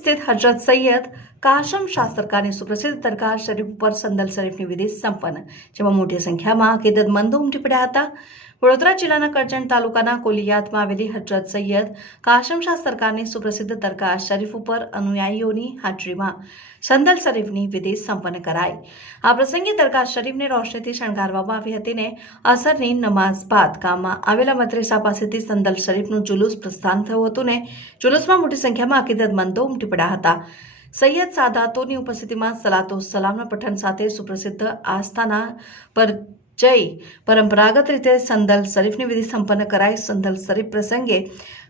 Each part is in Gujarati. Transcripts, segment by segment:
સ્થિત હજરત સૈયદ કાશમ શાહ સરકારની સુપ્રસિદ્ધ દરગાહ શરીફ ઉપર સંદલ શરીફની વિધિ સંપન્ન, જેમાં મોટી સંખ્યામાં અકીદતમંદો ઉમટી પડ્યા હતા. વડોદરા જિલ્લાના કરજણ તાલુકાના કોલિયાતમાં આવેલી હજરત સૈયદ કાશમ શાહ સરકારની સુપ્રસિદ્ધ દરગાહ શરીફ ઉપર અનુયાયીઓની હાજરીમાં સંદલ શરીફની વિધિ સંપન્ન કરાઈ. આ પ્રસંગે દરગાહ શરીફને રોશનીથી શણગારવામાં આવી હતી ને અસરની નમાઝ બાદ ગામમાં આવેલા મદ્રેસા પાસેથી સંદલ શરીફનું જુલુસ પ્રસ્થાન થયું હતું ને જુલુસમાં મોટી સંખ્યામાં અકીદતમંદો ઉમટી પડ્યા હતા. સૈયદ સાદાતોની ઉપસ્થિતિમાં સલાતો સલામના પઠન સાથે સુપ્રસિદ્ધ આસ્થાના પર પરંપરાગત રીતે સંદલ શરીફની વિધિ સંપન્ન કરાઈ. સંદલ શરીફ પ્રસંગે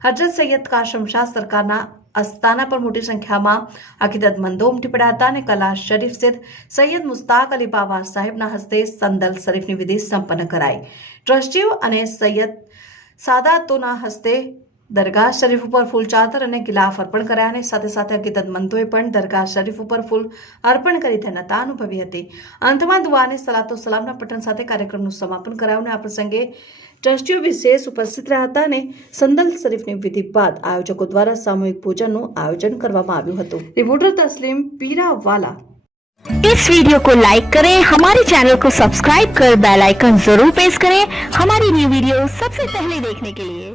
હજરત સૈયદ કાશમ શાહ સરકારના અસ્તાના પર મોટી સંખ્યામાં અકીદતમંદો ઉમટી પડ્યા હતા અને કલા શરીફ સ્થિત સૈયદ મુસ્તાક અલી બાવા સાહેબના હસ્તે સંદલ શરીફની વિધિ સંપન્ન કરાઈ. ટ્રસ્ટીઓ અને સૈયદ સાદાતોના હસ્તે દરગાહ શરીફ ઉપર ફૂલ ચાદર અને ગિલાફ અર્પણ કર્યા અને સાથે સાથે અકીદતમંદોએ પણ દરગાહ શરીફ ઉપર ફૂલ અર્પણ કરી ધન્યતા અનુભવી હતી. અંતમાં દુઆ અને સલાતો સલામના પઠન સાથે કાર્યક્રમનું સમાપન કરાયું અને આ પ્રસંગે ટ્રસ્ટીઓ વિશેષ ઉપસ્થિત રહ્યા હતા અને સંદલ શરીફની વિધિ બાદ આયોજકો દ્વારા સામૂહિક પૂજનનું આયોજન કરવામાં આવ્યું હતું. રિપોર્ટર તસ્લીમ पीरावाला। इस वीडियो को लाइक करें, हमारे चैनल को सब्सक्राइब कर बेल आइकन जरूर प्रेस करें हमारी न्यू वीडियो सबसे पहले देखने के लिए।